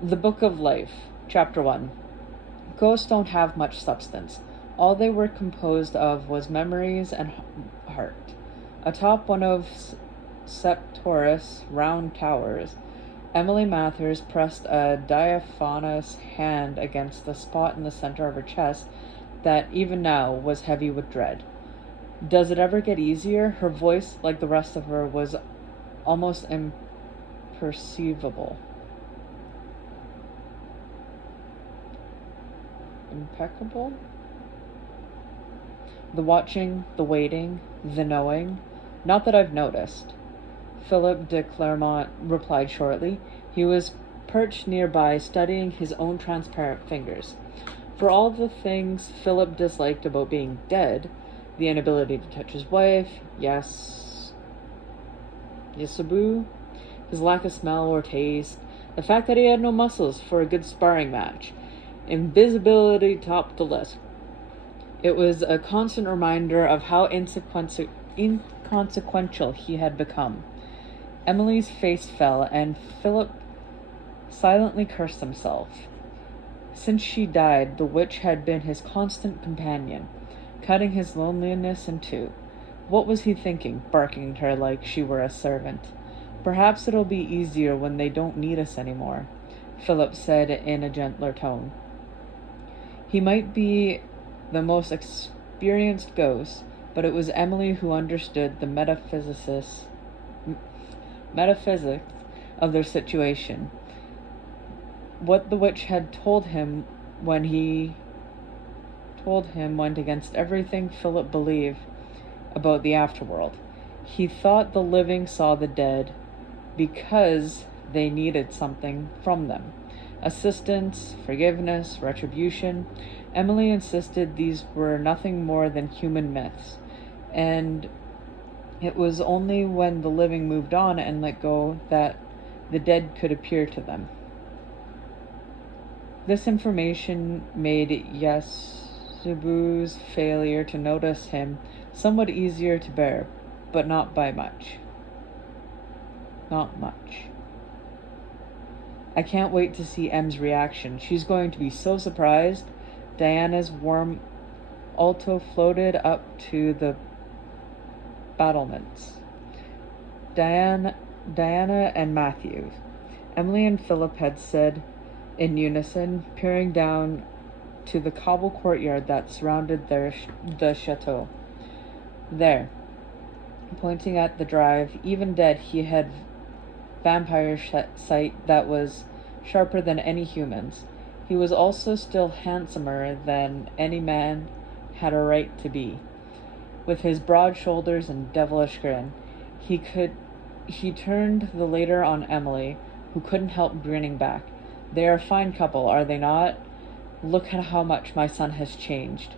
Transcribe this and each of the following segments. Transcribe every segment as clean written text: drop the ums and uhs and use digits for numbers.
The Book of Life, Chapter 1. Ghosts don't have much substance. All they were composed of was memories and heart. Atop one of Septoris' round towers, Emily Mathers pressed a diaphanous hand against the spot in the center of her chest that, even now, was heavy with dread. Does it ever get easier? Her voice, like the rest of her, was almost imperceivable. Impeccable? The watching, the waiting, the knowing. Not that I've noticed. Philip de Clermont replied shortly. He was perched nearby, studying his own transparent fingers. For all the things Philip disliked about being dead, the inability to touch his wife, Ysabu, his lack of smell or taste, the fact that he had no muscles for a good sparring match, invisibility topped the list. It was a constant reminder of how inconsequential he had become. Emily's face fell, and Philip silently cursed himself. Since she died, the witch had been his constant companion, cutting his loneliness in two. What was he thinking, barking at her like she were a servant? Perhaps it'll be easier when they don't need us anymore, Philip said in a gentler tone. He might be the most experienced ghost, but it was Emily who understood the metaphysics of their situation. What the witch had told him went against everything Philip believed about the afterworld. He thought the living saw the dead because they needed something from them. Assistance, forgiveness, retribution. Emily insisted these were nothing more than human myths, and it was only when the living moved on and let go that the dead could appear to them. This information made Yasubu's failure to notice him somewhat easier to bear, but not by much. Not much. I can't wait to see Em's reaction. She's going to be so surprised. Diana's warm alto floated up to the battlements. Diana and Matthew, Emily and Philip had said in unison, peering down to the cobble courtyard that surrounded the chateau. There, pointing at the drive, even dead, he had vampire sight that was sharper than any human's. He was also still handsomer than any man had a right to be. With his broad shoulders and devilish grin, he turned the later on Emily, who couldn't help grinning back. They are a fine couple, are they not? Look at how much my son has changed.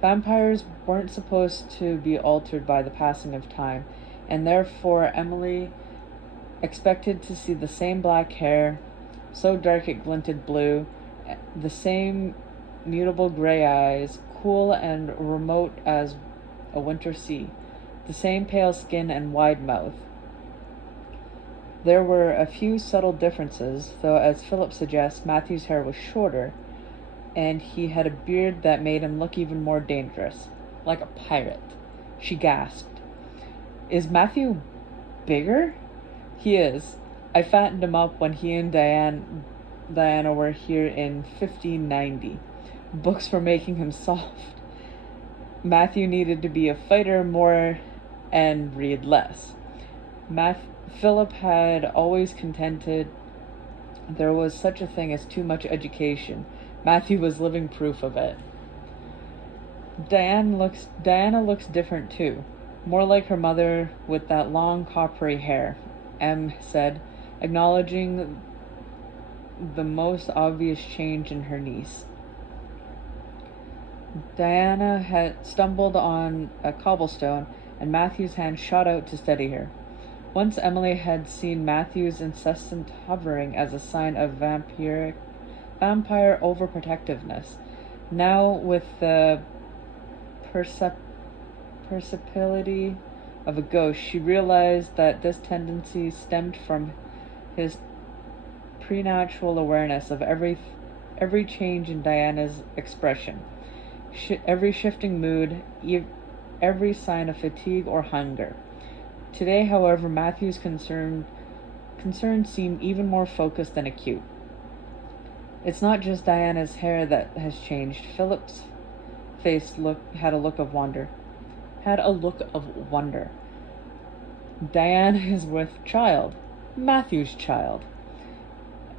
Vampires weren't supposed to be altered by the passing of time, and therefore Emily expected to see the same black hair, so dark it glinted blue, the same mutable gray eyes, cool and remote as a winter sea, the same pale skin and wide mouth. There were a few subtle differences, though, as Philip suggests, Matthew's hair was shorter, and he had a beard that made him look even more dangerous, like a pirate. She gasped. Is Matthew bigger? He is. I fattened him up when he and Diana were here in 1590. Books were making him soft. Matthew needed to be a fighter more and read less. Philip had always contended there was such a thing as too much education. Matthew was living proof of it. Diana looks different too. More like her mother with that long coppery hair, Em said, acknowledging the most obvious change in her niece. Diana had stumbled on a cobblestone, and Matthew's hand shot out to steady her. Once Emily had seen Matthew's incessant hovering as a sign of vampire overprotectiveness. Now, with the perceptibility of a ghost, she realized that this tendency stemmed from his preternatural awareness of every change in Diana's expression, every shifting mood, every sign of fatigue or hunger. Today, however, Matthew's concerns seem even more focused and acute. It's not just Diana's hair that has changed. Philip's face had a look of wonder. Diana is with child, Matthew's child.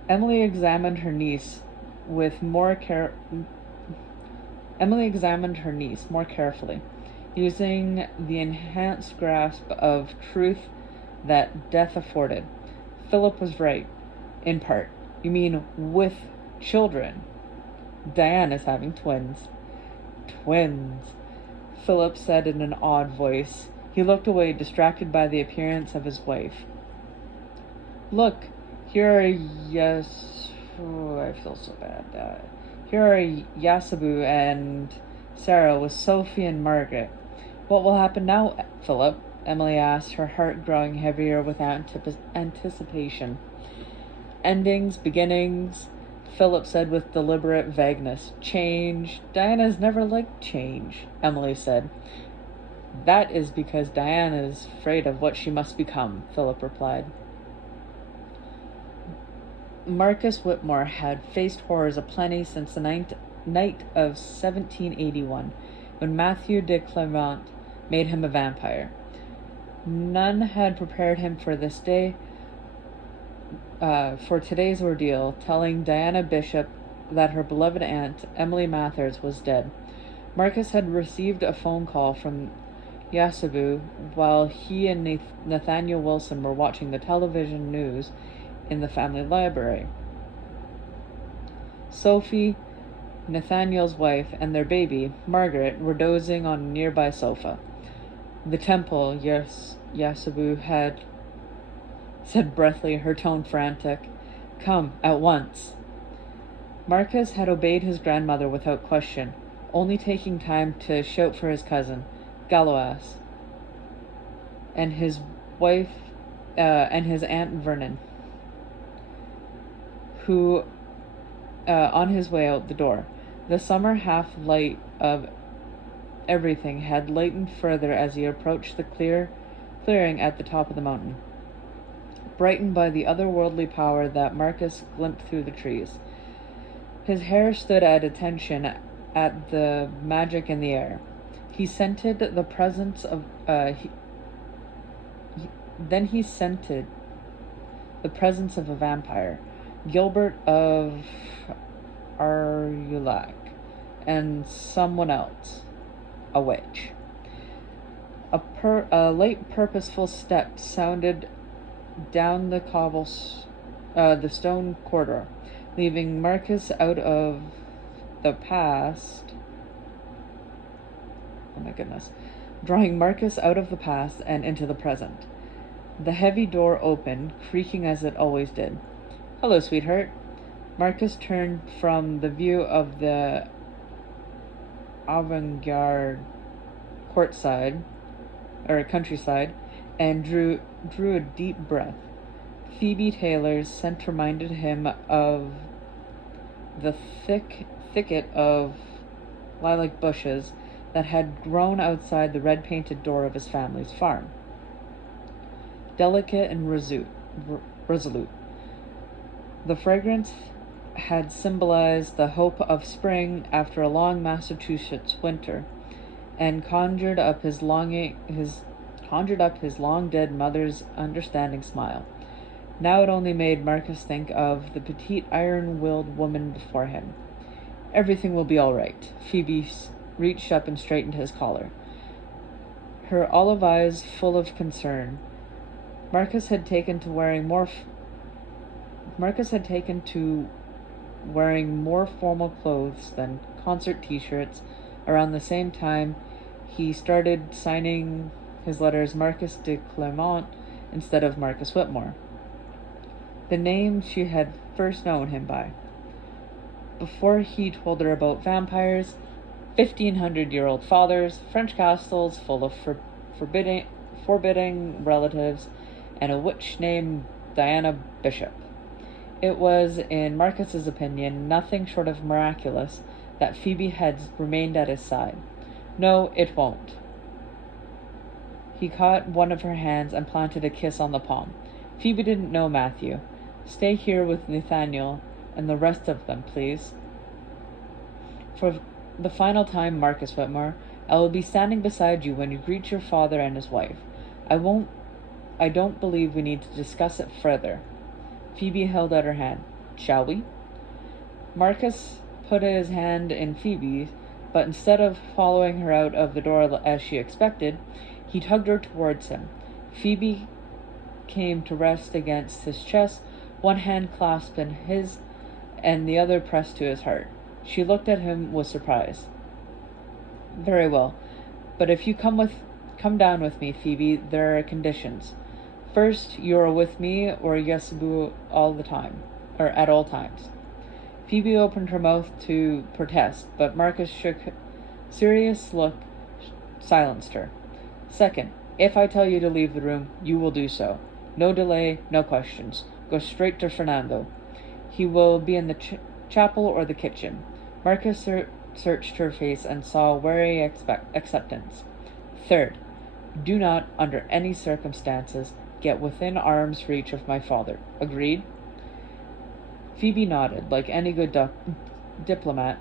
Emily examined her niece more carefully, using the enhanced grasp of truth that death afforded. Philip was right, in part. You mean with children. Diana's having twins. Twins, Philip said in an odd voice. He looked away, distracted by the appearance of his wife. Look, here are I feel so bad. Here are Yasabu and Sarah with Sophie and Margaret. What will happen now, Philip? Emily asked, her heart growing heavier with anticipation. Endings, beginnings, Philip said with deliberate vagueness. Change. Diana's never liked change, Emily said. That is because Diana is afraid of what she must become, Philip replied. Marcus Whitmore had faced horrors aplenty since the night of 1781, when Matthew de Clermont made him a vampire. None had prepared him for this day, for today's ordeal, telling Diana Bishop that her beloved aunt, Emily Mathers, was dead. Marcus had received a phone call from Yasabu while he and Nathaniel Wilson were watching the television news in the family library. Sophie, Nathaniel's wife, and their baby, Margaret, were dozing on a nearby sofa. The temple, Yasabu had said breathlessly, her tone frantic. Come, at once. Marcus had obeyed his grandmother without question, only taking time to shout for his cousin, Galois, and his wife, and his Aunt Vernon, who, on his way out the door. The summer half-light of everything had lightened further as he approached the clearing at the top of the mountain, brightened by the otherworldly power that Marcus glimpsed through the trees. His hair stood at attention at the magic in the air. He scented the presence of he scented the presence of a vampire, Gilbert of Arulac, and someone else, a witch. A light, purposeful step sounded down the the stone corridor, leaving Marcus out of the past. Oh my goodness. Drawing Marcus out of the past and into the present. The heavy door opened, creaking as it always did. Hello, sweetheart. Marcus turned from the view of the avant-garde countryside, and drew a deep breath. Phoebe Taylor's scent reminded him of the thicket of lilac bushes that had grown outside the red-painted door of his family's farm. Delicate and resolute. The fragrance had symbolized the hope of spring after a long Massachusetts winter, and conjured up his long-dead mother's understanding smile. Now it only made Marcus think of the petite, iron-willed woman before him. Everything will be all right. Phoebe reached up and straightened his collar, her olive eyes full of concern. Marcus had taken to wearing more formal clothes than concert t-shirts. Around the same time, he started signing his letters Marcus de Clermont instead of Marcus Whitmore, the name she had first known him by. Before he told her about vampires, 1,500-year-old fathers, French castles full of forbidding relatives, and a witch named Diana Bishop. It was, in Marcus's opinion, nothing short of miraculous that Phoebe had remained at his side. No, it won't. He caught one of her hands and planted a kiss on the palm. Phoebe didn't know Matthew. Stay here with Nathaniel and the rest of them, please. For the final time, Marcus Whitmore, I will be standing beside you when you greet your father and his wife. I don't believe we need to discuss it further. Phoebe held out her hand. Shall we? Marcus put his hand in Phoebe's, but instead of following her out of the door as she expected, he tugged her towards him. Phoebe came to rest against his chest, one hand clasped in his and the other pressed to his heart. She looked at him with surprise. Very well, but if you come down with me, Phoebe, there are conditions. First, you are with me or Yesubu all the time, or at all times. Phoebe opened her mouth to protest, but Marcus' serious look silenced her. Second, if I tell you to leave the room, you will do so. No delay, no questions. Go straight to Fernando. He will be in the chapel or the kitchen. Marcus searched her face and saw wary acceptance. Third, do not, under any circumstances, get within arm's reach of my father. Agreed? Phoebe nodded. Like any good diplomat,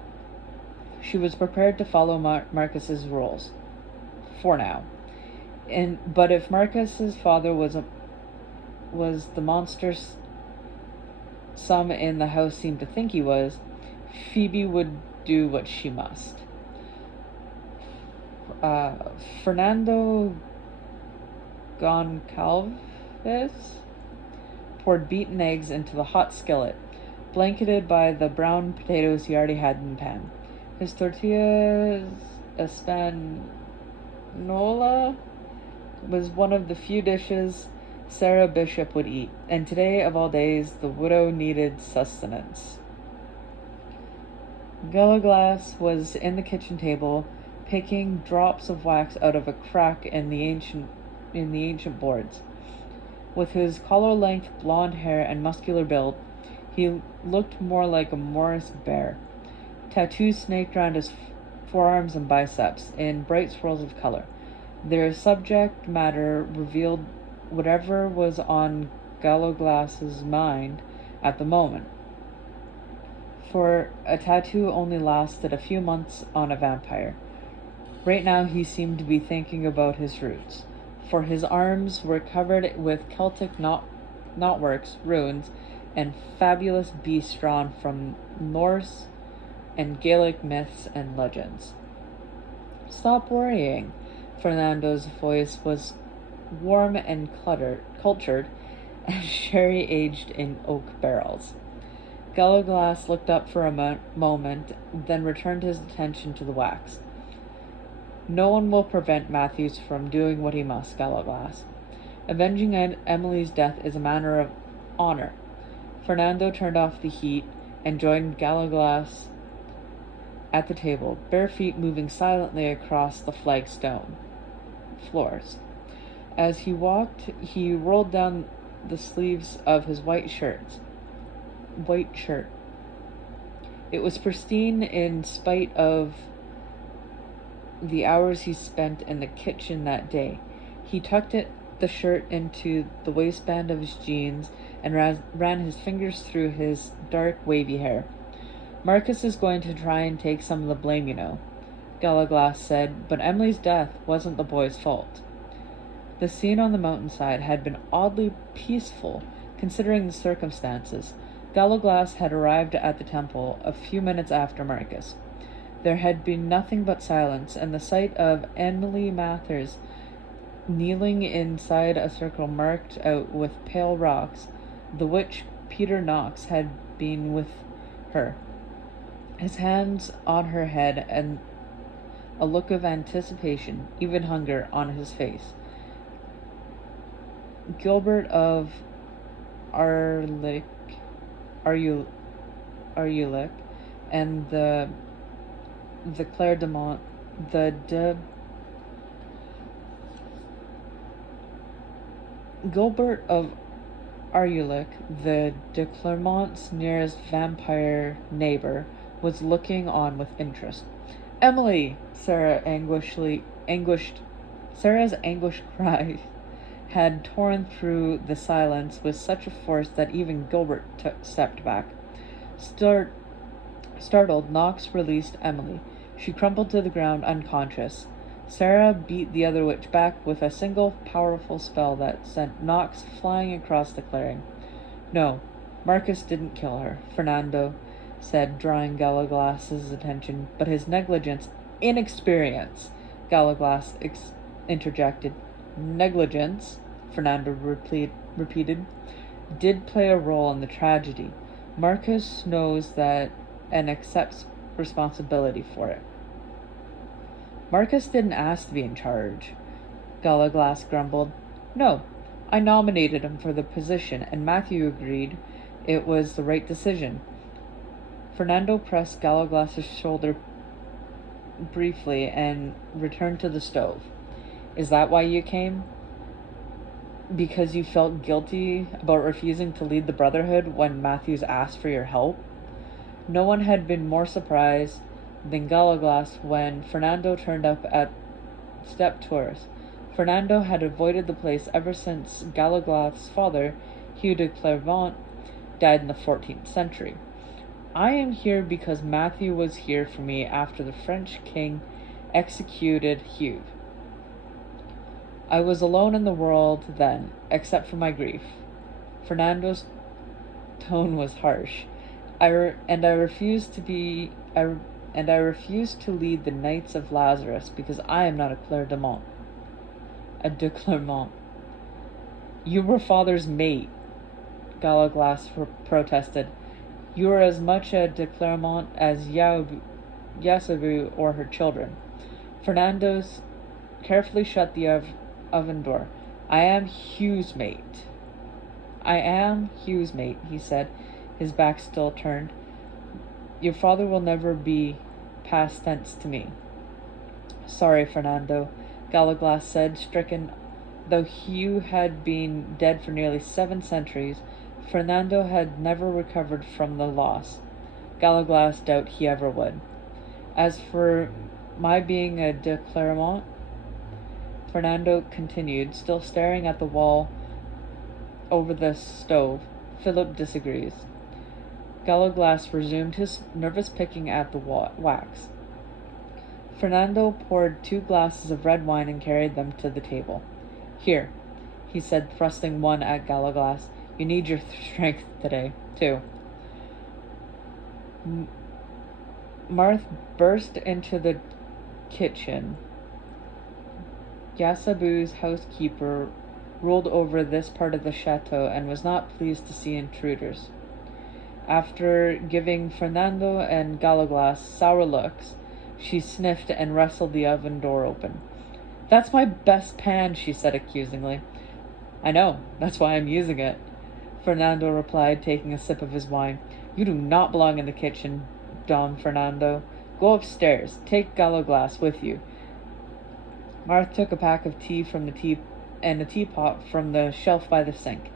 she was prepared to follow Marcus's rules. For now. But if Marcus's father was the monster some in the house seemed to think he was, Phoebe would do what she must. Fernando Goncalves poured beaten eggs into the hot skillet, blanketed by the brown potatoes he already had in the pan. His tortillas Espanola was one of the few dishes Sarah Bishop would eat, and today, of all days, the widow needed sustenance. Gelaglass was in the kitchen table, picking drops of wax out of a crack in the ancient boards. With his collar-length blonde hair and muscular build, he looked more like a Morris bear. Tattoos snaked around his forearms and biceps in bright swirls of color. Their subject matter revealed whatever was on Gelaglass's mind at the moment. For a tattoo only lasted a few months on a vampire. Right now he seemed to be thinking about his roots, for his arms were covered with Celtic knotworks, runes, and fabulous beasts drawn from Norse and Gaelic myths and legends. Stop worrying. Fernando's voice was warm and cultured, as sherry aged in oak barrels. Gelaglass looked up for a moment, then returned his attention to the wax. No one will prevent Matthews from doing what he must, Gelaglass. Avenging Emily's death is a matter of honor. Fernando turned off the heat and joined Gelaglass at the table, bare feet moving silently across the flagstone floors. As he walked, he rolled down the sleeves of his white shirt. It was pristine in spite of the hours he spent in the kitchen that day. He tucked the shirt into the waistband of his jeans and ran his fingers through his dark, wavy hair. Marcus is going to try and take some of the blame, you know, Gelaglass said, but Emily's death wasn't the boy's fault. The scene on the mountainside had been oddly peaceful, considering the circumstances. Gelaglass had arrived at the temple a few minutes after Marcus. There had been nothing but silence, and the sight of Emily Mathers kneeling inside a circle marked out with pale rocks, the which Peter Knox had been with her, his hands on her head, and a look of anticipation, even hunger, on his face. Gilbert of Arlick, and the Claire de Mont, Gilbert of Arluc, the de Clermont's nearest vampire neighbor, was looking on with interest. Emily! Sarah's anguished cry had torn through the silence with such a force that even Gilbert stepped back. Startled, Knox released Emily. She crumpled to the ground unconscious. Sarah beat the other witch back with a single powerful spell that sent Knox flying across the clearing. No, Marcus didn't kill her, Fernando said, drawing Galaglass's attention, but his negligence, inexperience, Galaglass interjected. Negligence, Fernando repeated, did play a role in the tragedy. Marcus knows that and accepts responsibility for it. Marcus didn't ask to be in charge, Galaglass grumbled. No, I nominated him for the position, and Matthew agreed it was the right decision. Fernando pressed Galaglass's shoulder briefly and returned to the stove. Is that why you came? Because you felt guilty about refusing to lead the Brotherhood when Matthews asked for your help? No one had been more surprised than Galaglass when Fernando turned up at Step Tours. Fernando had avoided the place ever since Galaglass's father, Hugh de Clermont, died in the 14th century. I am here because Matthew was here for me after the French king executed Hugh. I was alone in the world then, except for my grief. Fernando's tone was harsh. I refuse to lead the Knights of Lazarus because I am not a de Clermont. You were father's mate, Galaglass protested. You are as much a de Clermont as Yasabu or her children. Fernando carefully shut the oven door. I am Hugh's mate, he said, his back still turned. Your father will never be past tense to me. Sorry, Fernando, Galaglass said, stricken. Though Hugh had been dead for nearly 7 centuries, Fernando had never recovered from the loss. Galaglass doubted he ever would. As for my being a de Clermont, Fernando continued, still staring at the wall over the stove. Philip disagrees. Galaglass resumed his nervous picking at the wax. Fernando poured 2 glasses of red wine and carried them to the table. Here, he said, thrusting one at Galaglass. You need your strength today, too. Marth burst into the kitchen. Yasabu's housekeeper ruled over this part of the chateau and was not pleased to see intruders. After giving Fernando and Galaglass sour looks, she sniffed and wrestled the oven door open. That's my best pan, she said accusingly. I know, that's why I'm using it, Fernando replied, taking a sip of his wine. You do not belong in the kitchen, Dom Fernando. Go upstairs. Take Galaglass with you. Marth took a pack of tea from a teapot from the shelf by the sink.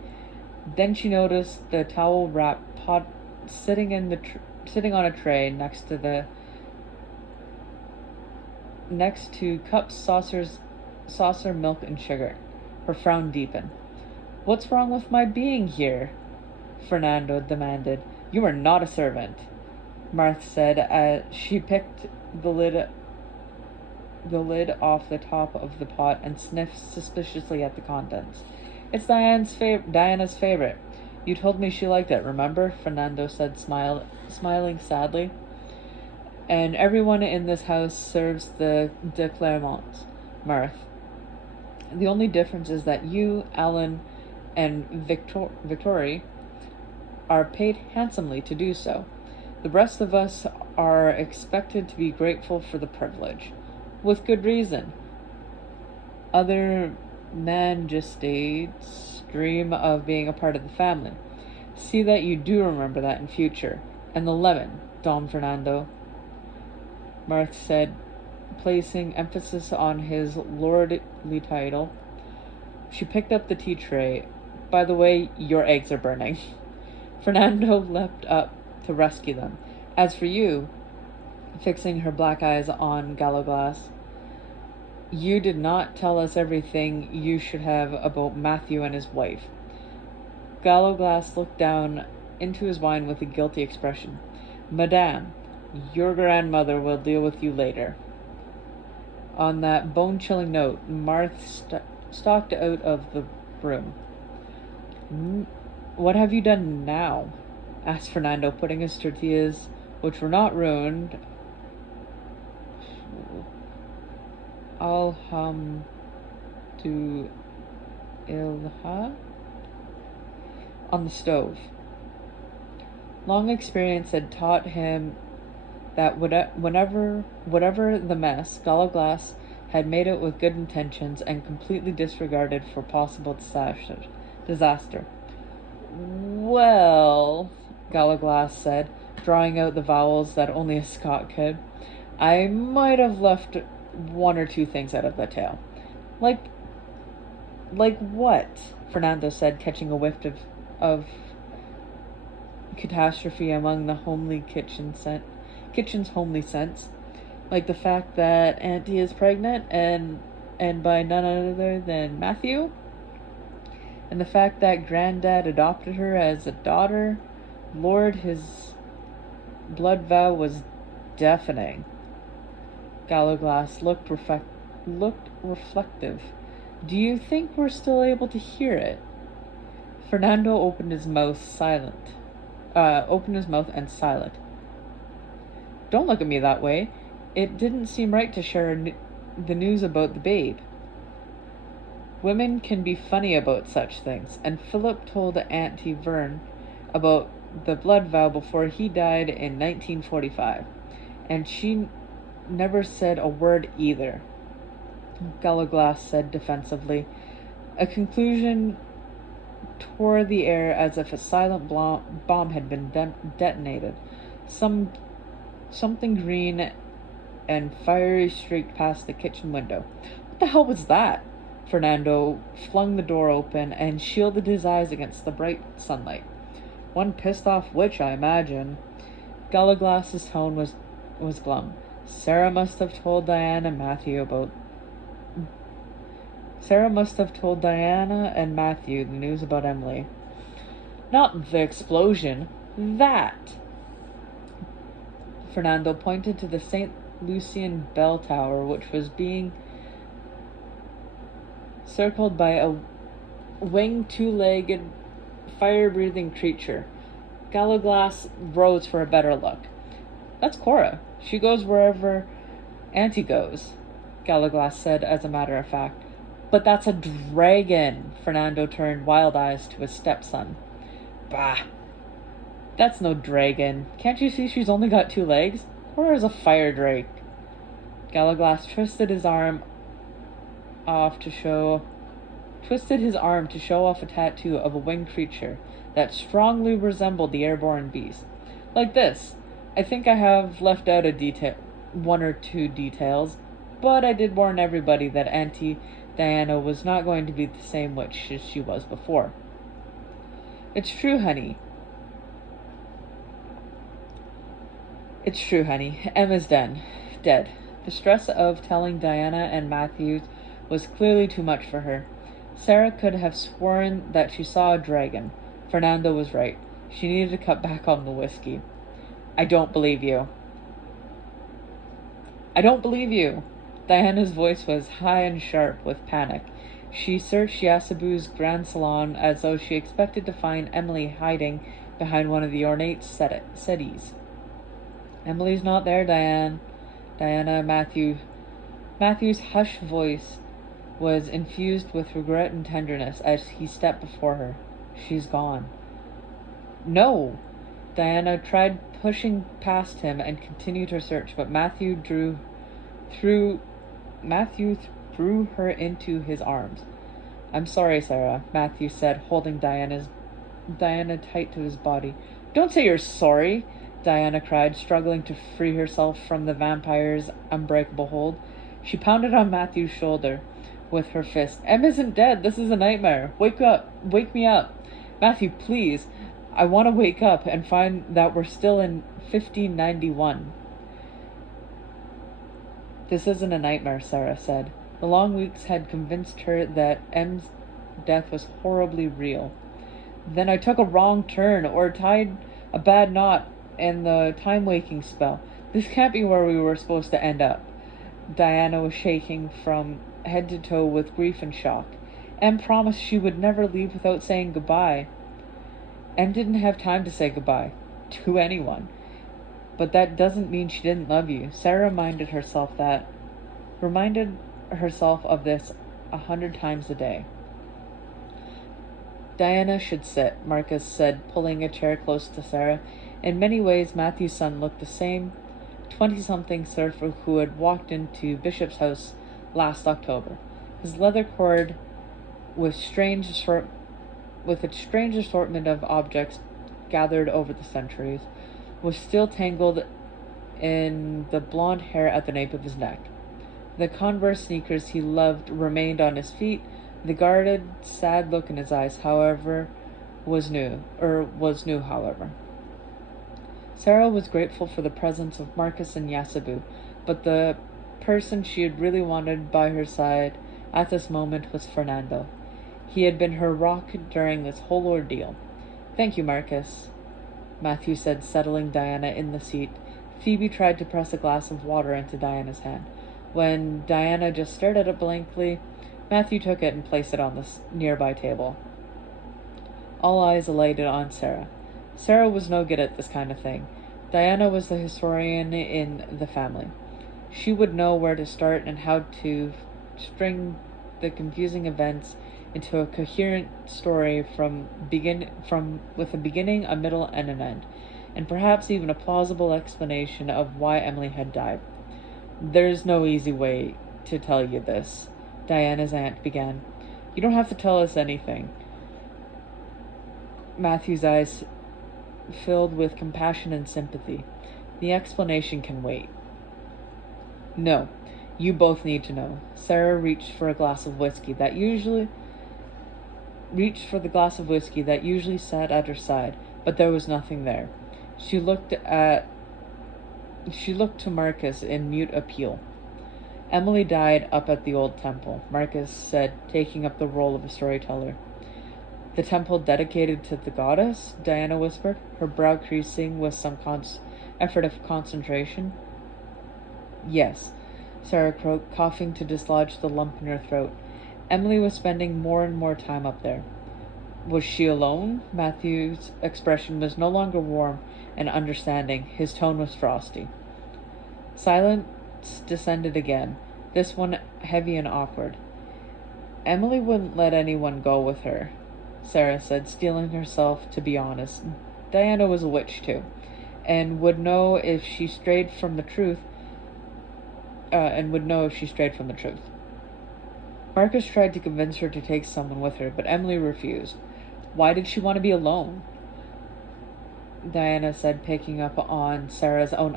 Then she noticed the towel-wrapped pot sitting on a tray next to cups, saucer, milk, and sugar. Her frown deepened. What's wrong with my being here? Fernando demanded. You are not a servant, Marth said as she picked the lid off the top of the pot and sniffed suspiciously at the contents. It's Diana's favorite. You told me she liked it, remember? Fernando said, smiling sadly. And everyone in this house serves the de Clermonts, Marth. The only difference is that you, Alan, and Victory are paid handsomely to do so. The rest of us are expected to be grateful for the privilege. With good reason. Other magistrates dream of being a part of the family. See that you do remember that in future. And the lemon, Dom Fernando, Marth said, placing emphasis on his lordly title. She picked up the tea tray. By the way, your eggs are burning. Fernando leapt up to rescue them. As for you, fixing her black eyes on Gallowglass, you did not tell us everything you should have about Matthew and his wife. Gallowglass looked down into his wine with a guilty expression. Madame, your grandmother will deal with you later. On that bone-chilling note, Marth stalked out of the room. What have you done now? Asked Fernando, putting his tortillas, which were not ruined, alhamdulillah, on the stove. Long experience had taught him that whatever the mess, Gallowglass had made it with good intentions and completely disregarded for possible disaster. Well, Gallowglass said, drawing out the vowels that only a Scot could, I might have left one or two things out of the tale. Like what? Fernando said, catching a whiff of catastrophe among the homely kitchen's homely scents. Like the fact that Auntie is pregnant and by none other than Matthew? And the fact that Granddad adopted her as a daughter? Lord, his blood vow was deafening. Gallowglass looked reflective. Do you think we're still able to hear it? Fernando opened his mouth and silent. Don't look at me that way. It didn't seem right to share the news about the babe. Women can be funny about such things, and Philip told Auntie Vern about the blood vow before he died in 1945, and she never said a word either, Gallowglass said defensively. A conclusion tore the air as if a silent bomb had been detonated. Something green and fiery streaked past the kitchen window. What the hell was that? Fernando flung the door open and shielded his eyes against the bright sunlight. One pissed off witch, I imagine. Gallowglass's tone was glum. Sarah must have told Diana and Matthew the news about Emily. Not the explosion. That. Fernando pointed to the St. Lucian bell tower, which was being circled by a winged, two-legged, fire-breathing creature. Gallowglass rose for a better look. That's Cora. She goes wherever Auntie goes, Gallowglass said as a matter of fact. But that's a dragon. Fernando turned wild eyes to his stepson. Bah. That's no dragon. Can't you see she's only got 2 legs? Cora's a fire drake. Gallowglass twisted his arm to show off a tattoo of a winged creature that strongly resembled the airborne beast. Like this. I think I have left out one or two details, but I did warn everybody that Auntie Diana was not going to be the same witch as she was before. It's true, honey. Emma's dead. The stress of telling Diana and Matthews was clearly too much for her. Sarah could have sworn that she saw a dragon. Fernando was right. She needed to cut back on the whiskey. I don't believe you. Diana's voice was high and sharp with panic. She searched Yasabu's grand salon as though she expected to find Emily hiding behind one of the ornate settees. Emily's not there, Diana. Matthew's hushed voice was infused with regret and tenderness as he stepped before her. She's gone. No! Diana tried pushing past him and continued her search, but Matthew threw her into his arms. I'm sorry, Sarah, Matthew said, holding Diana tight to his body. Don't say you're sorry, Diana cried, struggling to free herself from the vampire's unbreakable hold. She pounded on Matthew's shoulder. with her fist. Em isn't dead. This is a nightmare. Wake up. Wake me up. Matthew, please. I want to wake up and find that we're still in 1591. This isn't a nightmare, Sarah said. The long weeks had convinced her that Em's death was horribly real. Then I took a wrong turn, or tied a bad knot in the time-waking spell. This can't be where we were supposed to end up. Diana was shaking from head to toe with grief and shock. Em promised she would never leave without saying goodbye. Em didn't have time to say goodbye to anyone. But that doesn't mean she didn't love you. Sarah reminded herself of this 100 times a day. Diana should sit, Marcus said, pulling a chair close to Sarah. In many ways, Matthew's son looked the same 20-something surfer who had walked into Bishop's house last October. His leather cord, with its strange assortment of objects gathered over the centuries, was still tangled in the blonde hair at the nape of his neck. The Converse sneakers he loved remained on his feet. The guarded, sad look in his eyes, however, was new. Sarah was grateful for the presence of Marcus and Yasabu, but the person she had really wanted by her side at this moment was Fernando. He had been her rock during this whole ordeal. Thank you, Marcus, Matthew said, settling Diana in the seat. Phoebe tried to press a glass of water into Diana's hand. When Diana just stared at it blankly, Matthew took it and placed it on the nearby table. All eyes alighted on Sarah. Sarah was no good at this kind of thing. Diana was the historian in the family. She would know where to start and how to string the confusing events into a coherent story with a beginning, a middle, and an end, and perhaps even a plausible explanation of why Emily had died. There's no easy way to tell you this, Diana's aunt began. You don't have to tell us anything. Matthew's eyes filled with compassion and sympathy. The explanation can wait. No, you both need to know. Sarah reached for the glass of whiskey that usually sat at her side, but there was nothing there. She looked to Marcus in mute appeal. Emily died up at the old temple, Marcus said, taking up the role of a storyteller. The temple dedicated to the goddess? Diana whispered, her brow creasing with some effort of concentration. Yes, Sarah croaked, coughing to dislodge the lump in her throat. Emily was spending more and more time up there. Was she alone? Matthew's expression was no longer warm and understanding. His tone was frosty. Silence descended again, this one heavy and awkward. Emily wouldn't let anyone go with her, Sarah said, steeling herself to be honest. Diana was a witch too, and would know if she strayed from the truth. Marcus tried to convince her to take someone with her, but Emily refused. Why did she want to be alone? Diana said, picking up on Sarah's own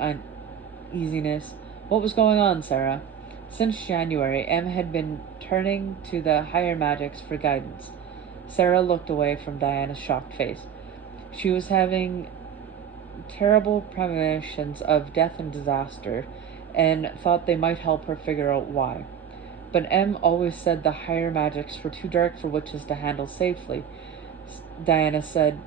uneasiness. What was going on, Sarah? Since January, Em had been turning to the higher magics for guidance. Sarah looked away from Diana's shocked face. She was having terrible premonitions of death and disaster, and thought they might help her figure out why. But Em always said the higher magics were too dark for witches to handle safely, Diana said,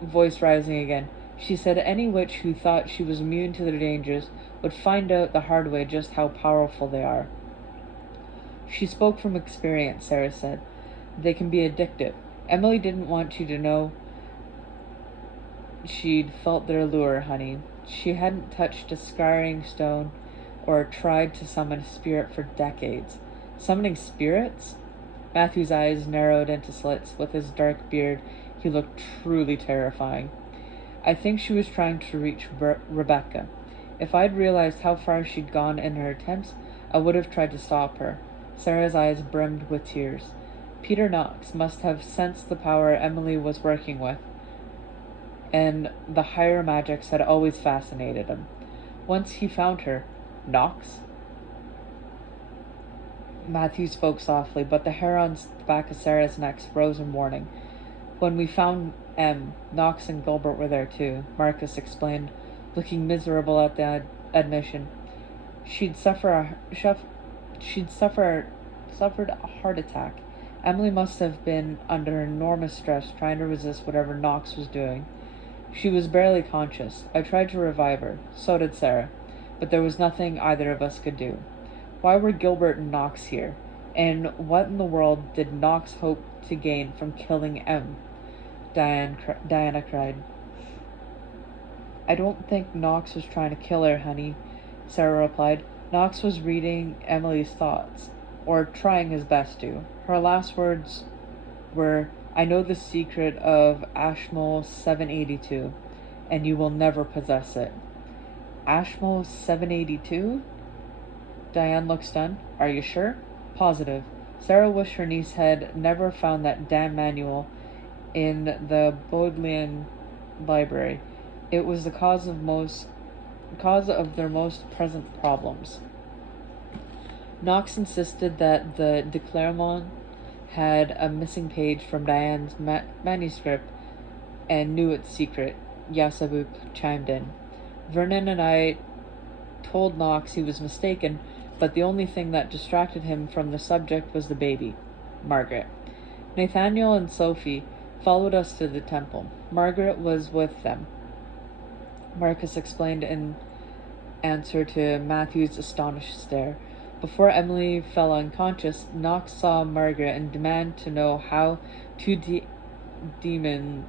voice rising again. She said any witch who thought she was immune to their dangers would find out the hard way just how powerful they are. She spoke from experience, Sarah said. They can be addictive. Emily didn't want you to know she'd felt their lure, honey. She hadn't touched a scarring stone or tried to summon a spirit for decades. Summoning spirits? Matthew's eyes narrowed into slits. With his dark beard, he looked truly terrifying. I think she was trying to reach Rebecca. If I'd realized how far she'd gone in her attempts, I would have tried to stop her. Sarah's eyes brimmed with tears. Peter Knox must have sensed the power Emily was working with, and the higher magics had always fascinated him. Once he found her. Knox? Matthew spoke softly, but the hair on the back of Sarah's neck rose in warning. When we found Knox and Gilbert were there too, Marcus explained, looking miserable at the admission. She'd suffered a heart attack. Emily must have been under enormous stress trying to resist whatever Knox was doing. She was barely conscious. I tried to revive her. So did Sarah. But there was nothing either of us could do. Why were Gilbert and Knox here? And what in the world did Knox hope to gain from killing Em? Diana cried. I don't think Knox was trying to kill her, honey, Sarah replied. Knox was reading Emily's thoughts, or trying his best to. Her last words were, I know the secret of Ashmole 782, and you will never possess it. Ashmole 782? Diane looked stunned. Are you sure? Positive. Sarah wished her niece had never found that damn manual in the Bodleian library. It was the cause of their most present problems. Knox insisted that the De Clermont had a missing page from Diane's manuscript and knew its secret. Yasabuk chimed in. Vernon and I told Knox he was mistaken, but the only thing that distracted him from the subject was the baby, Margaret. Nathaniel and Sophie followed us to the temple. Margaret was with them, Marcus explained in answer to Matthew's astonished stare. Before Emily fell unconscious, Knox saw Margaret and demanded to know how two demons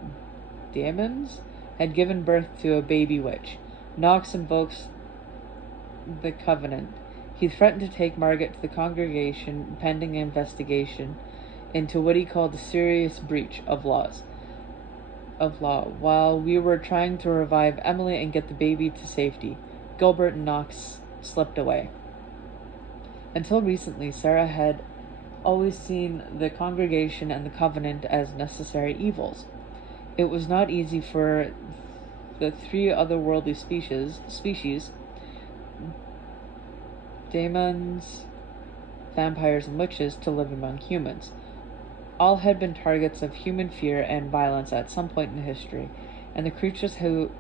had given birth to a baby witch. Knox invokes the covenant. He threatened to take Margaret to the congregation pending investigation into what he called a serious breach of law, while we were trying to revive Emily and get the baby to safety. Gilbert and Knox slipped away. Until recently, Sarah had always seen the congregation and the covenant as necessary evils. It was not easy for the three otherworldly species, demons, vampires, and witches, to live among humans. All had been targets of human fear and violence at some point in history, and the creatures who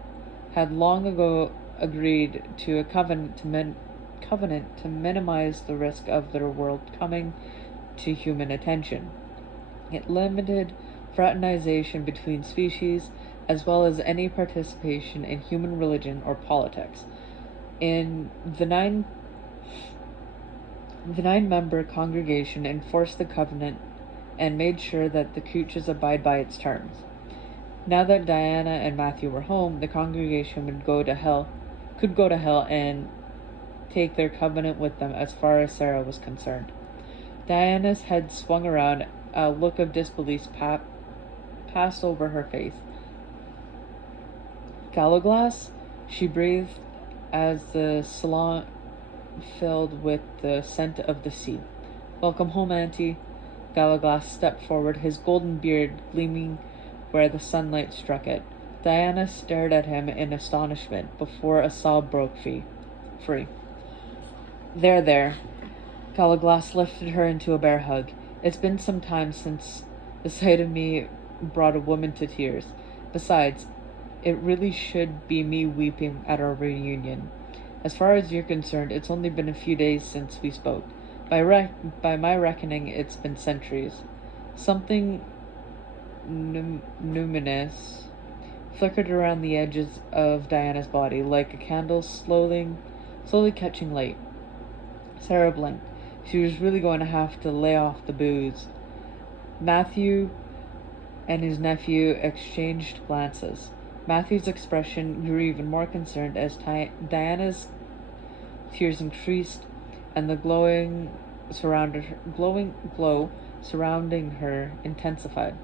had long ago agreed to a covenant to minimize the risk of their world coming to human attention. It limited fraternization between species, as well as any participation in human religion or politics. In the nine-member congregation enforced the covenant and made sure that the creatures abide by its terms. Now that Diana and Matthew were home, the congregation could go to hell and take their covenant with them as far as Sarah was concerned. Diana's head swung around, a look of disbelief passed over her face. Gallowglass? She breathed as the salon filled with the scent of the sea. Welcome home, Auntie. Gallowglass stepped forward, his golden beard gleaming where the sunlight struck it. Diana stared at him in astonishment before a sob broke free. There. Gallowglass lifted her into a bear hug. It's been some time since the sight of me brought a woman to tears. Besides, it really should be me weeping at our reunion. As far as you're concerned, it's only been a few days since we spoke. By my reckoning, it's been centuries. Something numinous flickered around the edges of Diana's body, like a candle slowly catching light. Sarah blinked. She was really going to have to lay off the booze. Matthew and his nephew exchanged glances. Matthew's expression grew even more concerned as Diana's tears increased and the glowing glow surrounding her intensified.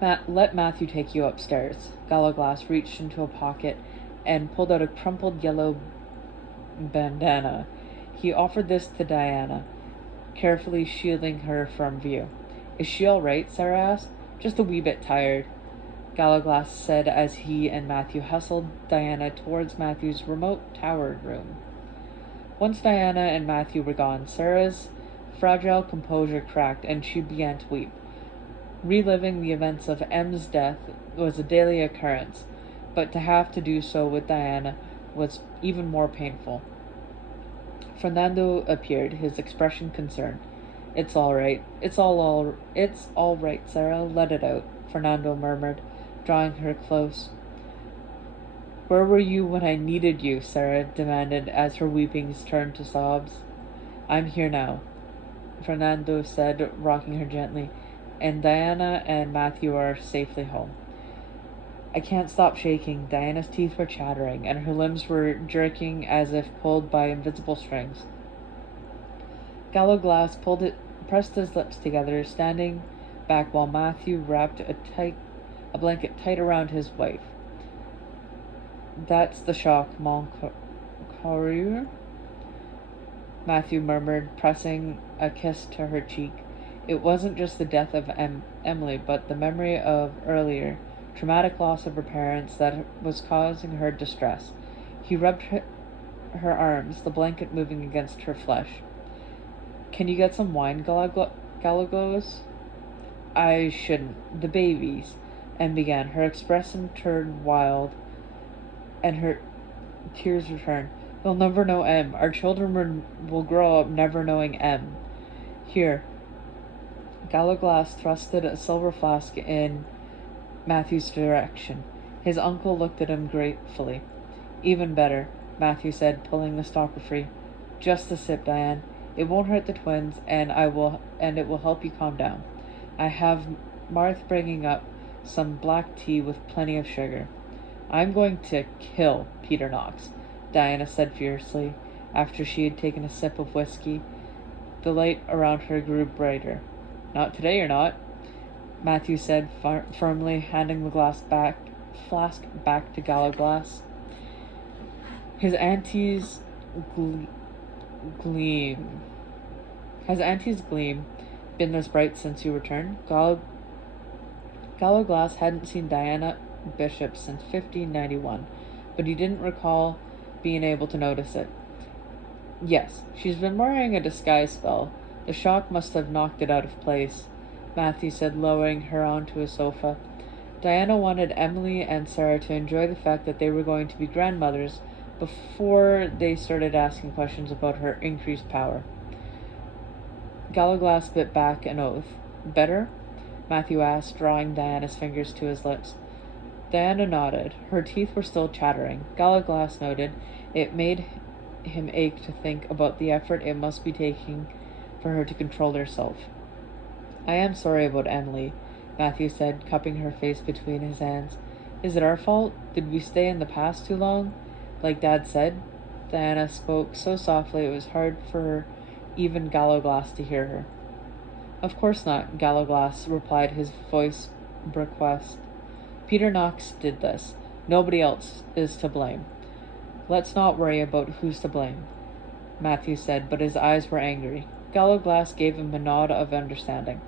Let Matthew take you upstairs. Gallowglass reached into a pocket and pulled out a crumpled yellow bandana. He offered this to Diana, carefully shielding her from view. Is she all right? Sarah asked. Just a wee bit tired, Gallowglass said as he and Matthew hustled Diana towards Matthew's remote towered room. Once Diana and Matthew were gone, Sarah's fragile composure cracked, and she began to weep. Reliving the events of M's death was a daily occurrence, but to have to do so with Diana was even more painful. Fernando appeared, his expression concerned. It's all right. It's all right, Sarah. Let it out, Fernando murmured, drawing her close. Where were you when I needed you? Sarah demanded as her weepings turned to sobs. I'm here now, Fernando said, rocking her gently, and Diana and Matthew are safely home. I can't stop shaking. Diana's teeth were chattering, and her limbs were jerking as if pulled by invisible strings. Gallo Glass pressed his lips together, standing back while Matthew wrapped a blanket tight around his wife. That's the shock, mon coureur, Matthew murmured, pressing a kiss to her cheek. It wasn't just the death of Emily, but the memory of earlier, traumatic loss of her parents that was causing her distress. He rubbed her arms, the blanket moving against her flesh. Can you get some wine, Galagos? I shouldn't. The babies, Em began. Her expression turned wild, and her tears returned. They'll never know Em. Our children will grow up never knowing Em. Here. Gallo Glass thrusted a silver flask in Matthew's direction. His uncle looked at him gratefully. Even better, Matthew said, pulling the stopper free. Just a sip, Diane. It won't hurt the twins, and it will help you calm down. I have Marth bringing up some black tea with plenty of sugar. I'm going to kill Peter Knox, Diana said fiercely, after she had taken a sip of whiskey. The light around her grew brighter. Not today, you're not, Matthew said firmly, handing the flask back to Gallo Glass. His auntie's gleam. Has Auntie's gleam been this bright since you returned? Gallo Glass hadn't seen Diana Bishop since 1591, but he didn't recall being able to notice it. Yes, she's been wearing a disguise spell. The shock must have knocked it out of place, Matthew said, lowering her onto a sofa. Diana wanted Emily and Sarah to enjoy the fact that they were going to be grandmothers before they started asking questions about her increased power. Gallo Glass bit back an oath. Better? Matthew asked, drawing Diana's fingers to his lips. Diana nodded. Her teeth were still chattering. Gallo Glass noted it made him ache to think about the effort it must be taking for her to control herself. I am sorry about Emily, Matthew said, cupping her face between his hands. Is it our fault? Did we stay in the past too long? Like Dad said? Diana spoke so softly it was hard for even Gallo Glass to hear her. Of course not, Gallo Glass replied, his voice bequest. Peter Knox did this. Nobody else is to blame. Let's not worry about who's to blame, Matthew said, but his eyes were angry. Gallo Glass gave him a nod of understanding.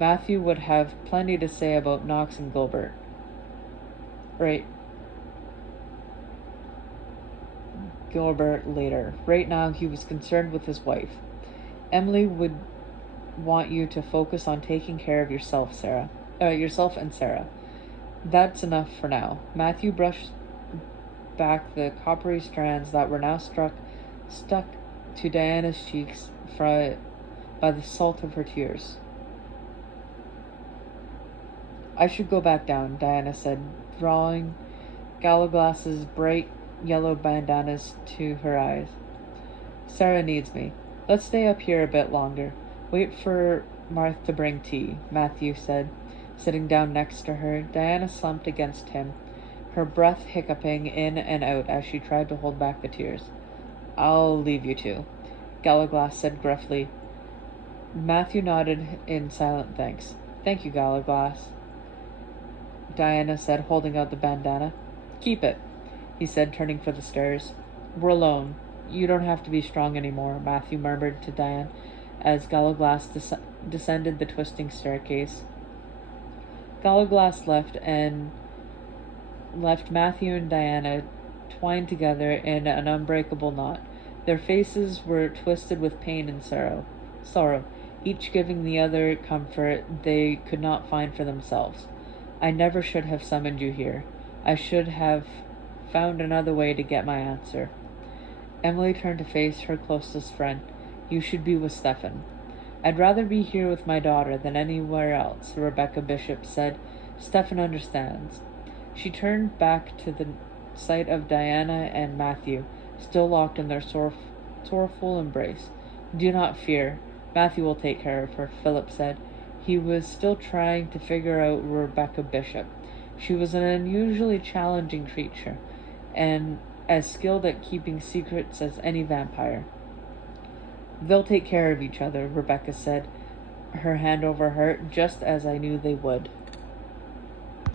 Matthew would have plenty to say about Knox and Gilbert. Gilbert later. Right now he was concerned with his wife. Emily would want you to focus on taking care of yourself and Sarah. That's enough for now. Matthew brushed back the coppery strands that were now stuck to Diana's cheeks by the salt of her tears. I should go back down, Diana said, drawing Gallo Glass's bright yellow bandanas to her eyes. Sarah needs me. Let's stay up here a bit longer. Wait for Marth to bring tea, Matthew said, sitting down next to her. Diana slumped against him, her breath hiccuping in and out as she tried to hold back the tears. I'll leave you two, Gallo Glass said gruffly. Matthew nodded in silent thanks. Thank you, Gallo Glass, Diana said, holding out the bandana. Keep it, he said, turning for the stairs. We're alone. You don't have to be strong anymore, Matthew murmured to Diane as Gallo Glass descended the twisting staircase. Gallo Glass left Matthew and Diana twined together in an unbreakable knot. Their faces were twisted with pain and sorrow, each giving the other comfort they could not find for themselves. I never should have summoned you here. I should have found another way to get my answer. Emily turned to face her closest friend. You should be with Stefan. I'd rather be here with my daughter than anywhere else, Rebecca Bishop said. Stefan understands. She turned back to the sight of Diana and Matthew, still locked in their sorrowful embrace. Do not fear. Matthew will take care of her, Philip said. He was still trying to figure out Rebecca Bishop. She was an unusually challenging creature, and as skilled at keeping secrets as any vampire. They'll take care of each other, Rebecca said, her hand over her heart, just as I knew they would.